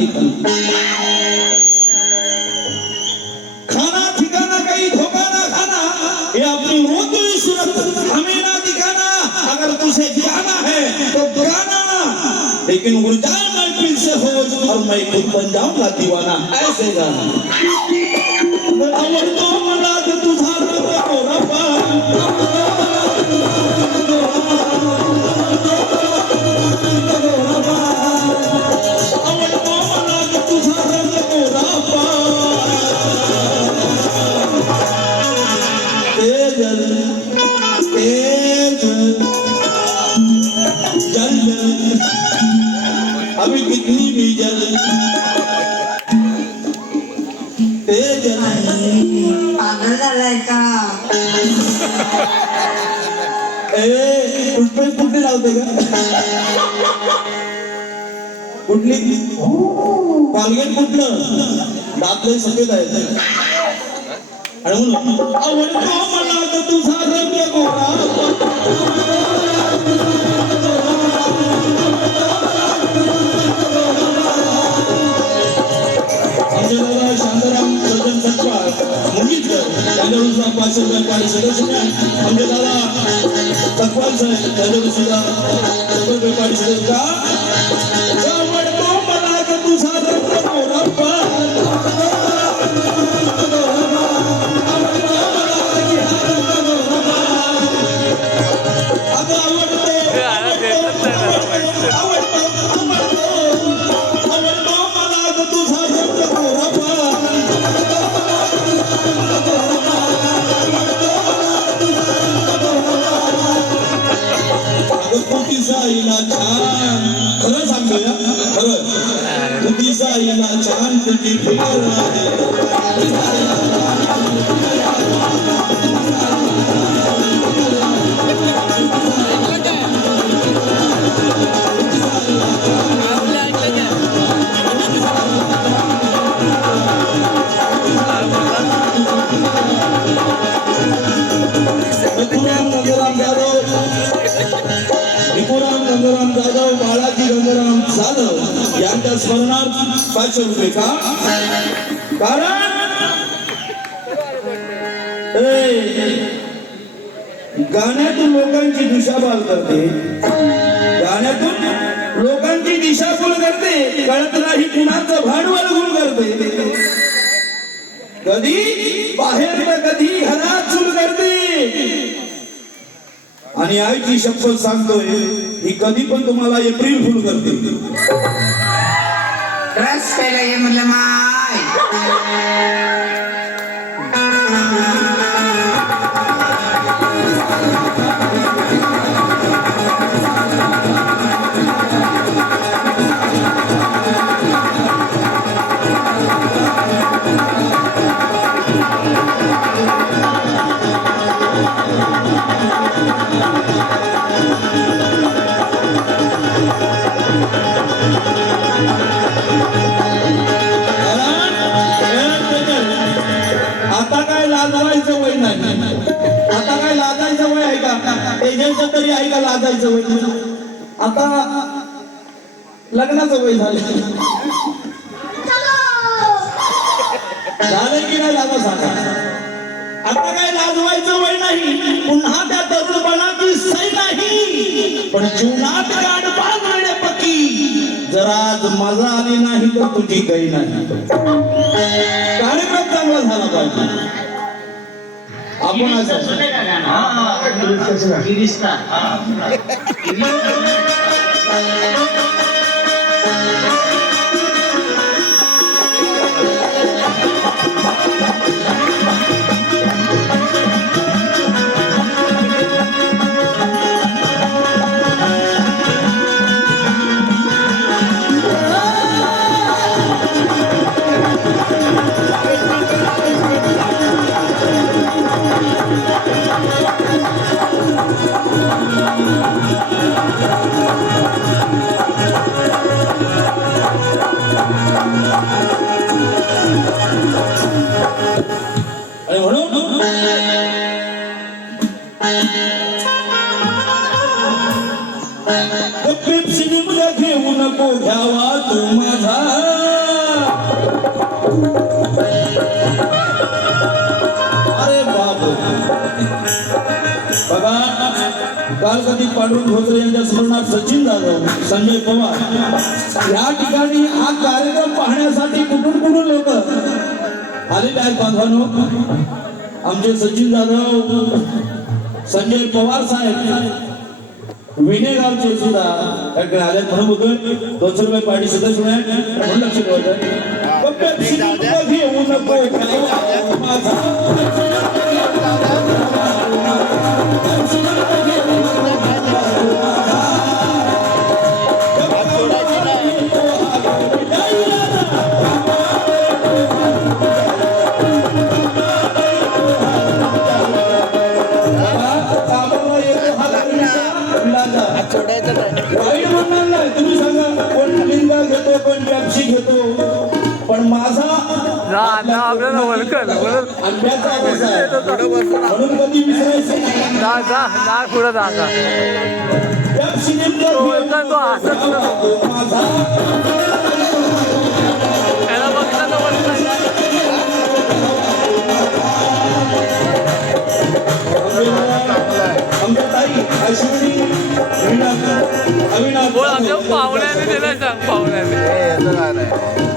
ठिकाना, खाना ठिकाना काही धोखा ना खाना, ये अपनी रोती सूरत हमें ना दिखाना। अगर तुझे जाना है तो गाना, लेकिन उड़ जाए महफिल से होश और मैं खुद बन जाऊंगा दीवाना। ऐसे गाना अमर तो मला तुझा रब्बा अभी कितनी भी जल तेज पागल झालाय का? टूथपेस्ट कुठली लावते का? कुठली? कॉलगेट कुठलं? दातले सफेद आहे आणि म्हणून आवडतो मला तुझा रंग गोरा शांताराम सज्जन सत्पाल मुंगीतकर त्यांच्याकडून सुद्धा 500 रुपये पारितोषिक सदस्य आमचे दादा सत्पाल साहेब त्यांच्याकडून सुद्धा 100 रुपये पारितोषिक का आवडतो मला तुझा रंग गोरा छान खरं सांगतोय खरं तुझी आईला छान तुझी फिकर गंगाराम जाधव बाळाजी गंगाराम जाधव यांच्या स्मरणार्थ 500 रुपये का कारण गाण्यातून लोकांची दिशाभूल करते, गाण्यातून लोकांची दिशाभूल करते, कळत नाही कुणाचं भांडवल गुल करते, कधी बाहेर तर कधी घरात चूल करते आणि आईची शपथ सांगतोय ही कधी पण तुम्हाला एप्रिल फुल करते. रस प्यायला ये म्हणलं माय. तरी आई का लाजायचं वय, आता लग्नाचं वय झालं की नाही लाजा सांगा. आता काय लाजवायचं वय नाही, पुन्हा त्या तरुणपणाची सई नाही, पण जीवनात गाड बांधणे पक्की जरा आज मजा आली नाही तर तुझी काही नाही. कार्यक्रम चांगला झाला पाहिजे. आपण घेऊ नको घ्यावा तू माझा बघा काल कधी पांडुरंग धोत्रे यांच्या स्मरणात सचिन जाधव, संजय पवार या ठिकाणी हा कार्यक्रम पाहण्यासाठी कुठून लोक आलेले आहेत बांधवांनो. आमचे सचिन जाधव, संजय पवार साहेब विनेगावचे सुद्धा त्याकडे आले म्हणून बघ 200 रुपये पाठी सुद्धा सुद्धा म्हणून लक्ष ठेवायचं घेऊ नको तुम्ही सांगा कोण लिंगा घेतो कोण पेप्सी घेतो पण माझा आपल्याला ओळखल आंब्याचा कसा आहे म्हणून कधी विसरायचं नाही. पुढे जागा पेप्सी नेमकं तो हसत माझा त्याला बघताना आमच्या ताई अश्विनी अविनाश बोल आमच्या पाहुण्याने दिला सांग पाहुण्याने